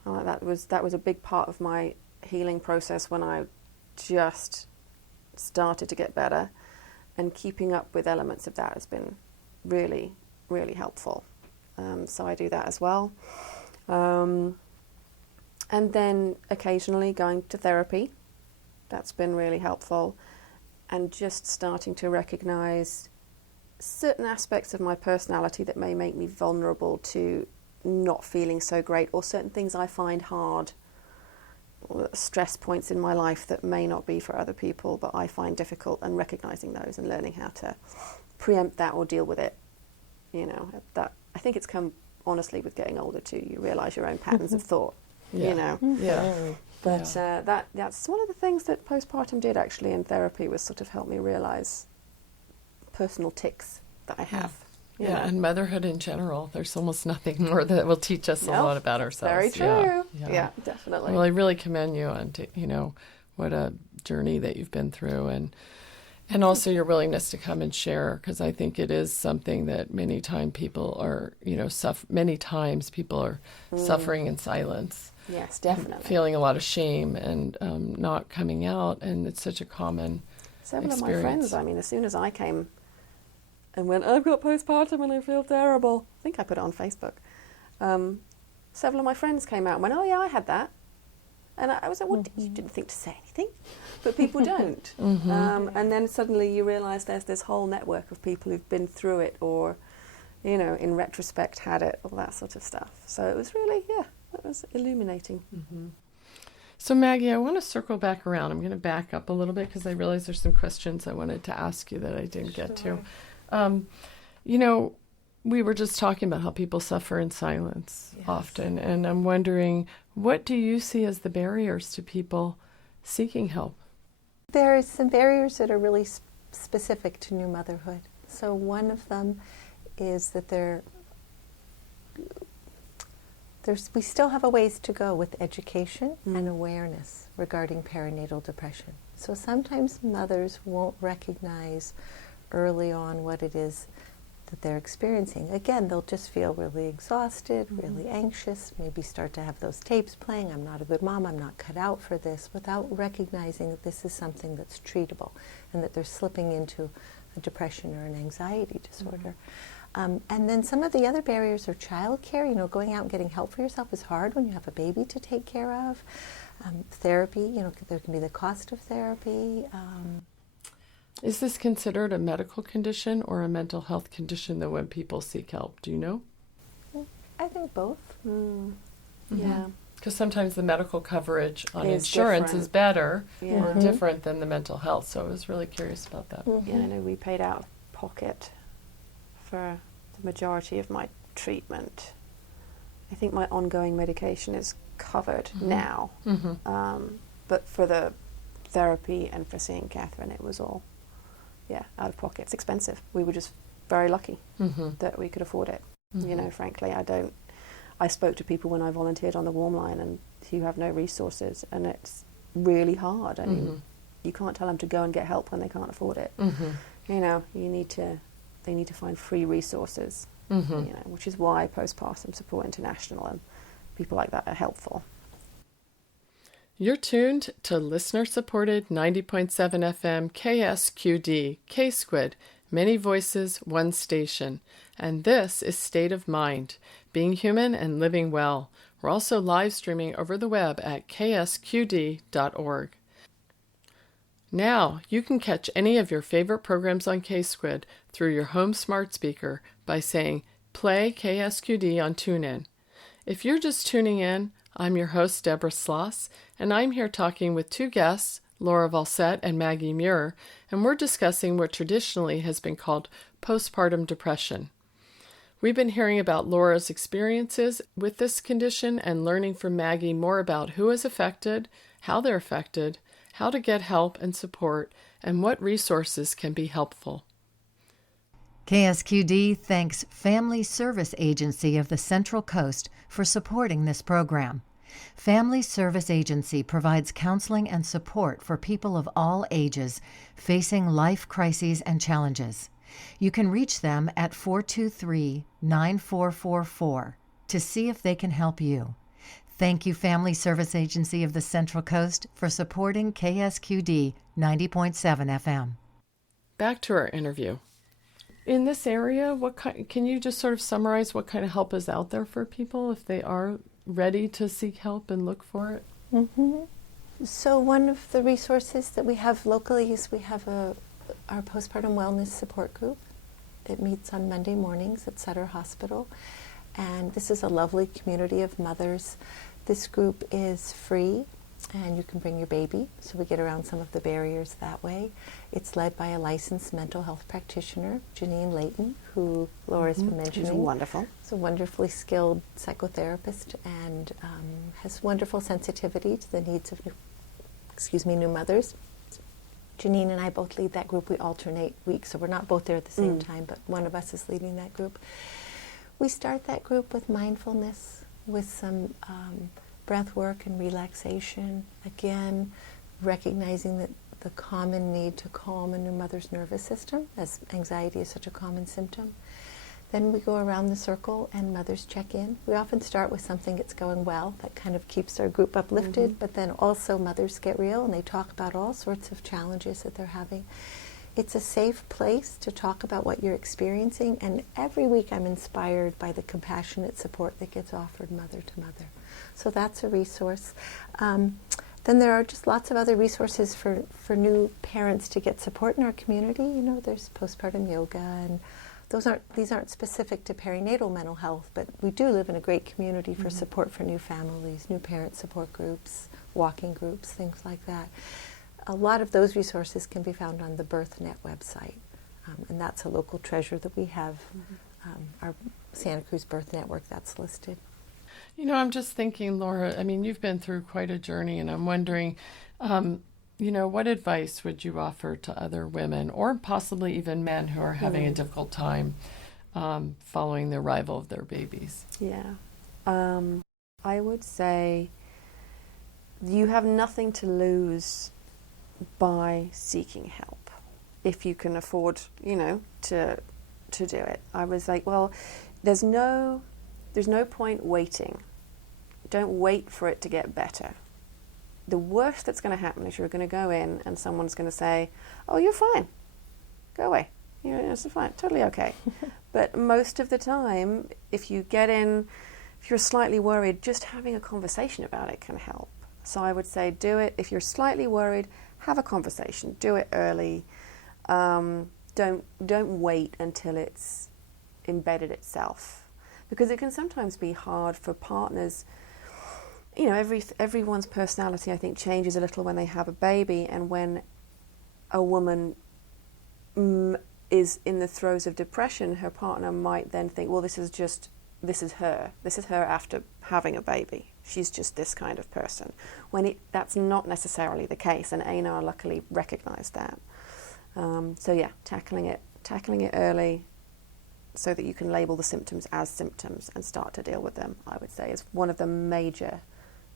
That was a big part of my healing process when I just started to get better, and keeping up with elements of that has been really, really helpful. So I do that as well. And then occasionally going to therapy. That's been really helpful, and just starting to recognize certain aspects of my personality that may make me vulnerable to not feeling so great, or certain things I find hard, stress points in my life that may not be for other people, but I find difficult, and recognizing those and learning how to preempt that or deal with it. You know, that I think it's come honestly with getting older too. You realize your own patterns of thought. You know. Yeah. But that's one of the things that postpartum did actually in therapy, was sort of help me realize personal tics that I have. Yeah, and motherhood in general. There's almost nothing more that will teach us a lot about ourselves. Very true. Yeah, definitely. Well, I really commend you on, what a journey that you've been through, and also your willingness to come and share, because I think it is something that many times people are, suffering in silence. Yes, definitely. Feeling a lot of shame and not coming out, and it's such a common Several experience. of my friends, I mean, as soon as I came and went, I've got postpartum and I feel terrible, I think I put it on Facebook, several of my friends came out and went, oh yeah, I had that. And I was like, well, you didn't think to say anything, but people don't. And then suddenly you realise there's this whole network of people who've been through it, or, in retrospect had it, all that sort of stuff. So it was really, it was illuminating. So Maggie, I want to circle back around. I'm going to back up a little bit because I realize there's some questions I wanted to ask you that I didn't get to. We were just talking about how people suffer in silence often, and I'm wondering, what do you see as the barriers to people seeking help? There are some barriers that are really specific to new motherhood. So one of them is that we still have a ways to go with education and awareness regarding perinatal depression. So sometimes mothers won't recognize early on what it is that they're experiencing. Again, they'll just feel really exhausted, really anxious, maybe start to have those tapes playing, I'm not a good mom, I'm not cut out for this, without recognizing that this is something that's treatable and that they're slipping into a depression or an anxiety disorder. And then some of the other barriers are childcare. Going out and getting help for yourself is hard when you have a baby to take care of. Therapy, there can be the cost of therapy. Is this considered a medical condition or a mental health condition that when people seek help? Do you know? I think both. Yeah. Because sometimes the medical coverage on insurance is better or different than the mental health. So I was really curious about that. Yeah, I know we paid out of pocket for the majority of my treatment. I think my ongoing medication is covered now. But for the therapy and for seeing Catherine, it was all, out of pocket. It's expensive. We were just very lucky that we could afford it. You know, frankly, I spoke to people when I volunteered on the Warm Line, and you have no resources, and it's really hard. I mean, you can't tell them to go and get help when they can't afford it. You know, they need to find free resources, you know, which is why Postpartum Support International and people like that are helpful. You're tuned to listener-supported 90.7 FM KSQD, K-Squid, Many Voices, One Station. And this is State of Mind, being human and living well. We're also live streaming over the web at ksqd.org. Now, you can catch any of your favorite programs on K-Squid through your home smart speaker by saying, play KSQD on TuneIn. If you're just tuning in, I'm your host, Deborah Sloss, and I'm here talking with two guests, Laura Valsett and Maggie Muir, and we're discussing what traditionally has been called postpartum depression. We've been hearing about Laura's experiences with this condition and learning from Maggie more about who is affected, how they're affected, how to get help and support, and what resources can be helpful. KSQD thanks Family Service Agency of the Central Coast for supporting this program. Family Service Agency provides counseling and support for people of all ages facing life crises and challenges. You can reach them at 423-9444 to see if they can help you. Thank you, Family Service Agency of the Central Coast, for supporting KSQD 90.7 FM. Back to our interview. In this area, can you just sort of summarize what kind of help is out there for people if they are ready to seek help and look for it? So one of the resources that we have locally is we have our postpartum wellness support group. It meets on Monday mornings at Sutter Hospital, and this is a lovely community of mothers. This group is free, and you can bring your baby, so we get around some of the barriers that way. It's led by a licensed mental health practitioner, Janine Layton, who Laura's been mentioning. She's wonderful. She's a wonderfully skilled psychotherapist and has wonderful sensitivity to the needs of new mothers. Janine and I both lead that group. We alternate weeks, so we're not both there at the same time, but one of us is leading that group. We start that group with mindfulness, with some breath work and relaxation. Again, recognizing that the common need to calm a new mother's nervous system, as anxiety is such a common symptom. Then we go around the circle and mothers check in. We often start with something that's going well. That kind of keeps our group uplifted, but then also mothers get real and they talk about all sorts of challenges that they're having. It's a safe place to talk about what you're experiencing, and every week I'm inspired by the compassionate support that gets offered mother to mother. So that's a resource. Then there are just lots of other resources for new parents to get support in our community. You know, there's postpartum yoga, and these aren't specific to perinatal mental health, but we do live in a great community for support for new families, new parent support groups, walking groups, things like that. A lot of those resources can be found on the BirthNet website, and that's a local treasure that we have. Our Santa Cruz Birth Network, that's listed. You know, I'm just thinking, Laura, I mean, you've been through quite a journey, and I'm wondering, you know, what advice would you offer to other women or possibly even men who are having a difficult time following the arrival of their babies? Yeah. I would say you have nothing to lose by seeking help if you can afford, you know, to do it. I was like, well, there's no point waiting. Don't wait for it to get better. The worst that's going to happen is you're going to go in and someone's going to say, oh, you're fine. Go away. You're fine. Totally okay. But most of the time, if you get in, if you're slightly worried, just having a conversation about it can help. So I would say do it. If you're slightly worried, have a conversation. Do it early. Don't wait until it's embedded itself. Because it can sometimes be hard for partners. You know, everyone's personality, I think, changes a little when they have a baby, and when a woman is in the throes of depression, her partner might then think, well, this is just this is her after having a baby. She's just this kind of person. When that's not necessarily the case, and ANR luckily recognised that. So yeah, tackling it early, so that you can label the symptoms as symptoms and start to deal with them, I would say, is one of the major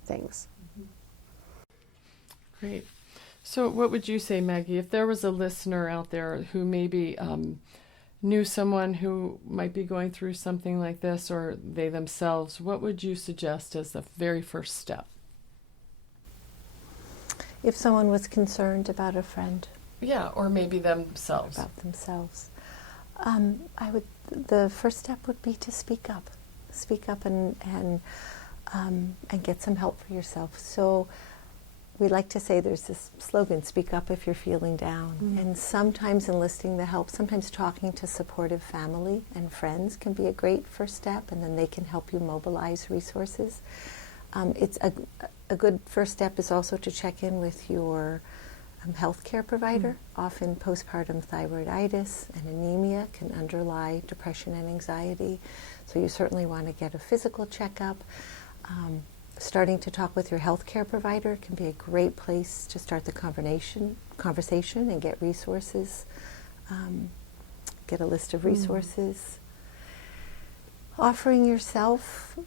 things. Great. So what would you say, Maggie, if there was a listener out there who maybe knew someone who might be going through something like this, or they themselves, what would you suggest as the very first step? If someone was concerned about a friend. Yeah, or maybe themselves. About themselves. The first step would be to speak up. Speak up and get some help for yourself. So we like to say there's this slogan, speak up if you're feeling down. Mm-hmm. And sometimes enlisting the help, sometimes talking to supportive family and friends can be a great first step, and then they can help you mobilize resources. It's a good first step is also to check in with your healthcare provider. Mm-hmm. Often postpartum thyroiditis and anemia can underlie depression and anxiety. So you certainly want to get a physical checkup. Starting to talk with your healthcare provider can be a great place to start the conversation and get resources, get a list of resources. Offering yourself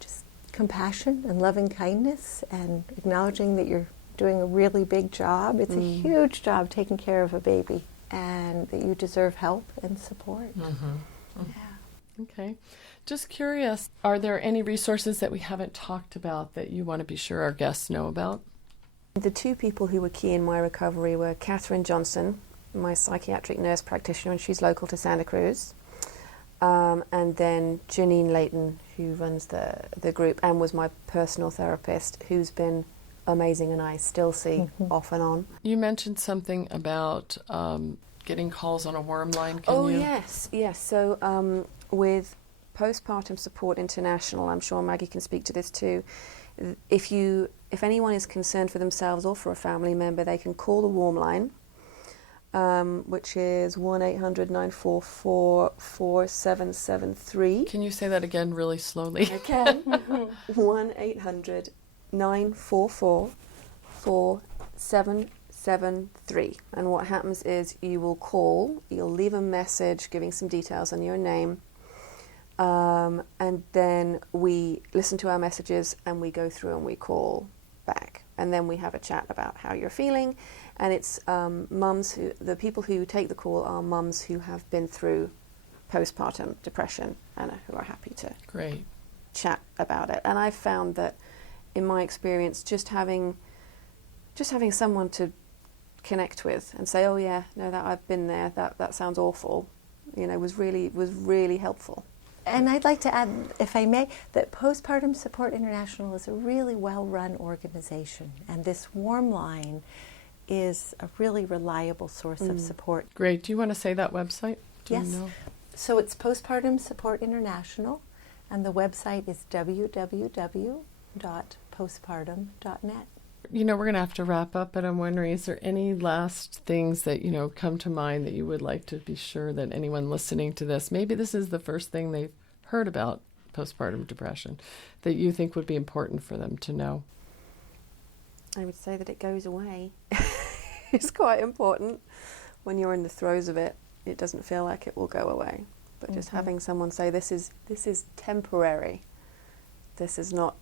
just compassion and loving kindness, and acknowledging that you're doing a really big job. It's a huge job taking care of a baby, and that you deserve help and support. Mm-hmm. Yeah. Okay. Just curious, are there any resources that we haven't talked about that you want to be sure our guests know about? The two people who were key in my recovery were Catherine Johnson, my psychiatric nurse practitioner, and she's local to Santa Cruz, and then Janine Layton, who runs the group and was my personal therapist, who's been amazing and I still see off and on. You mentioned something about getting calls on a worm line. Can you? Yes. So with Postpartum Support International, I'm sure Maggie can speak to this too. If anyone is concerned for themselves or for a family member, they can call the warm line, which is 1-800-944-4773. Can you say that again really slowly? I can. 1-800-944-4773. And what happens is you will call, you'll leave a message giving some details on your name, and then we listen to our messages and we go through and we call back. And then we have a chat about how you're feeling. And it's the people who take the call are mums who have been through postpartum depression and who are happy to chat about it. And I've found that in my experience, just having someone to connect with and say, oh yeah, no, that I've been there, that sounds awful, was really helpful. And I'd like to add, if I may, that Postpartum Support International is a really well-run organization, and this warm line is a really reliable source of support. Great. Do you want to say that website? Yes. You know? So it's Postpartum Support International, and the website is www.postpartum.net. We're going to have to wrap up, but I'm wondering, is there any last things that, come to mind that you would like to be sure that anyone listening to this, maybe this is the first thing they've heard about postpartum depression, that you think would be important for them to know? I would say that it goes away. It's quite important. When you're in the throes of it, it doesn't feel like it will go away. But just having someone say, this is temporary. This is not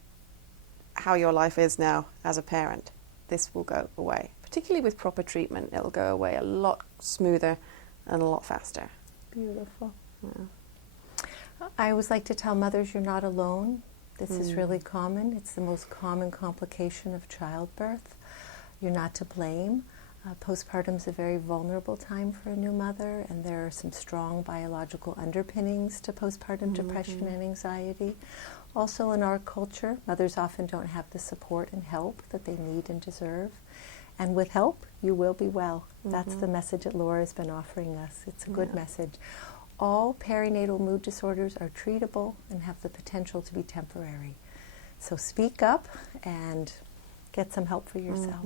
how your life is now as a parent. This will go away. Particularly with proper treatment, it'll go away a lot smoother and a lot faster. Beautiful. Yeah. I always like to tell mothers you're not alone. This is really common. It's the most common complication of childbirth. You're not to blame. Postpartum is a very vulnerable time for a new mother, and there are some strong biological underpinnings to postpartum depression and anxiety. Also in our culture, mothers often don't have the support and help that they need and deserve. And with help, you will be well. That's the message that Laura's been offering us. It's a good message. All perinatal mood disorders are treatable and have the potential to be temporary. So speak up and get some help for yourself.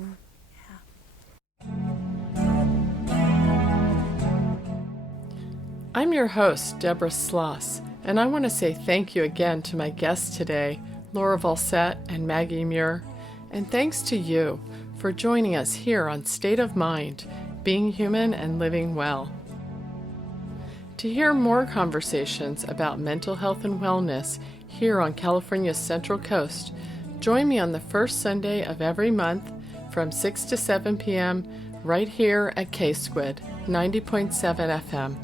I'm your host, Deborah Sloss. And I want to say thank you again to my guests today, Laura Valsett and Maggie Muir. And thanks to you for joining us here on State of Mind, Being Human and Living Well. To hear more conversations about mental health and wellness here on California's Central Coast, join me on the first Sunday of every month from 6 to 7 p.m. right here at K-Squid, 90.7 FM.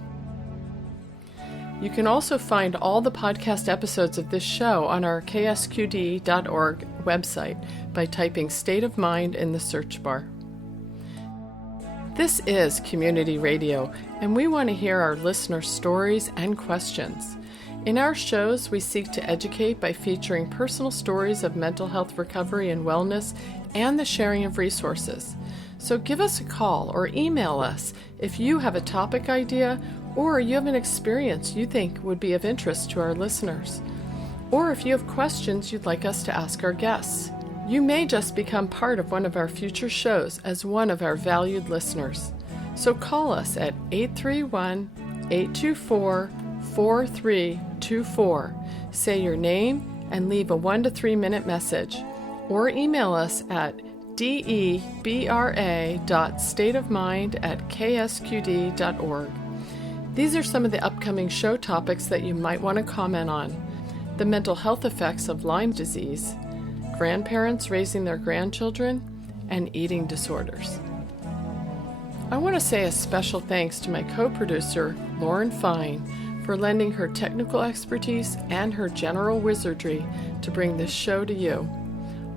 You can also find all the podcast episodes of this show on our ksqd.org website by typing State of Mind in the search bar. This is Community Radio, and we want to hear our listeners' stories and questions. In our shows, we seek to educate by featuring personal stories of mental health recovery and wellness and the sharing of resources. So give us a call or email us if you have a topic idea or you have an experience you think would be of interest to our listeners. Or if you have questions you'd like us to ask our guests. You may just become part of one of our future shows as one of our valued listeners. So call us at 831-824-4324. Say your name and leave a 1 to 3 minute message. Or email us at debra.stateofmind@ksqd.org. These are some of the upcoming show topics that you might want to comment on. The mental health effects of Lyme disease, grandparents raising their grandchildren, and eating disorders. I want to say a special thanks to my co-producer, Lauren Fine, for lending her technical expertise and her general wizardry to bring this show to you.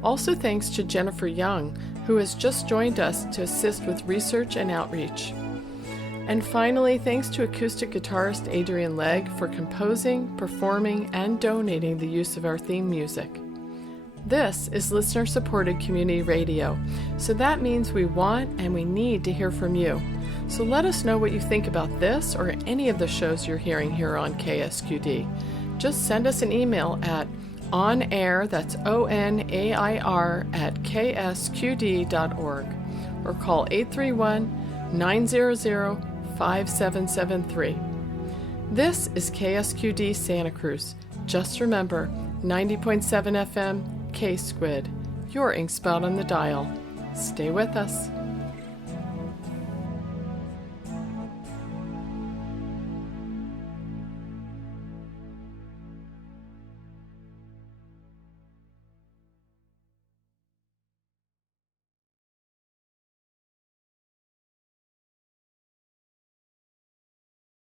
Also thanks to Jennifer Young, who has just joined us to assist with research and outreach. And finally, thanks to acoustic guitarist Adrian Legg for composing, performing, and donating the use of our theme music. This is listener-supported community radio, so that means we want and we need to hear from you. So let us know what you think about this or any of the shows you're hearing here on KSQD. Just send us an email at onair, that's ONAIR, @ksqd.org, or call 831-900-5773. This is KSQD Santa Cruz. Just remember, 90.7 FM, K-Squid, your ink spout on the dial. Stay with us.